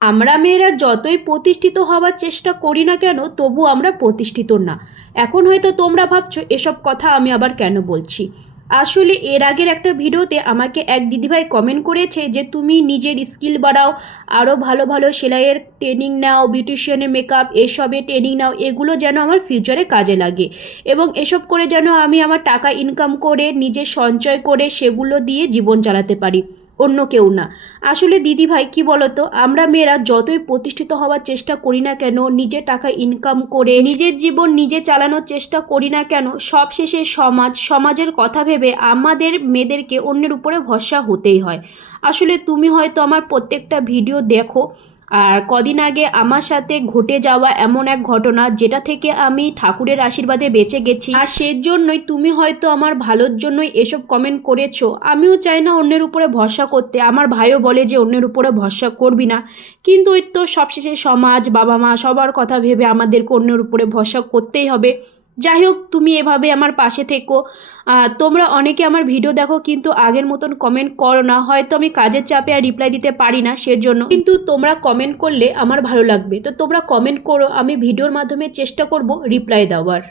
আমরা মেয়েরা যতই প্রতিষ্ঠিত হওয়ার চেষ্টা করি না কেন তবু আমরা প্রতিষ্ঠিত না। এখন হয়তো তোমরা ভাবছ, এসব কথা আমি আবার কেন বলছি? আসলে এর আগের একটা ভিডিওতে আমাকে এক দিদিভাই কমেন্ট করেছে যে, তুমি নিজের স্কিল বাড়াও আরও ভালো ভালো সেলাইয়ের ট্রেনিং নাও বিউটিশিয়ানের মেকআপ এসবে ট্রেনিং নাও, এগুলো যেন আমার ফিউচারে কাজে লাগে। এবং এসব করে যেন আমি আমার টাকা ইনকাম করে নিজে সঞ্চয় করে সেগুলো দিয়ে জীবন চালাতে পারি। অন্য কেউ না। আসলে দিদি ভাই, কী বলতো? আমরা মেয়েরা যতই প্রতিষ্ঠিত হওয়ার চেষ্টা করি না কেন, নিজে টাকা ইনকাম করে, নিজের জীবন নিজে চালানোর চেষ্টা করি না কেন সবশেষে সমাজ, সমাজের কথা ভেবে আমাদের মেয়েদেরকে অন্যের উপরে ভরসা হতেই হয়। আসলে তুমি হয়তো আমার প্রত্যেকটা ভিডিও দেখো আর কদিন আগে আমার সাথে ঘটে যাওয়া এমন এক ঘটনা যেটা থেকে আমি ঠাকুরের আশীর্বাদে বেঁচে গেছি। আর সেজন্যই তুমি হয়তো আমার ভালোর জন্যই এসব কমেন্ট করেছ। আমিও চাই না অন্যের উপরে ভরসা করতে। আমার ভাইও বলে যে অন্যের উপরে ভরসা করবি না। কিন্তু ওই তো সবশেষে সমাজ, বাবা মা সবার কথা ভেবে আমাদেরকে অন্যের উপরে ভরসা করতেই হবে। যাই হোক তুমি এভাবে আমার পাশে থেকো। তোমরা অনেকে আমার ভিডিও দেখো, কিন্তু আগের মতন কমেন্ট করো না। হয়তো আমি কাজের চাপে আর রিপ্লাই দিতে পারি না সেজন্য। কিন্তু তোমরা কমেন্ট করলে আমার ভালো লাগবে। তো তোমরা কমেন্ট করো, আমি ভিডিওর মাধ্যমে চেষ্টা করব রিপ্লাই দেওয়ার।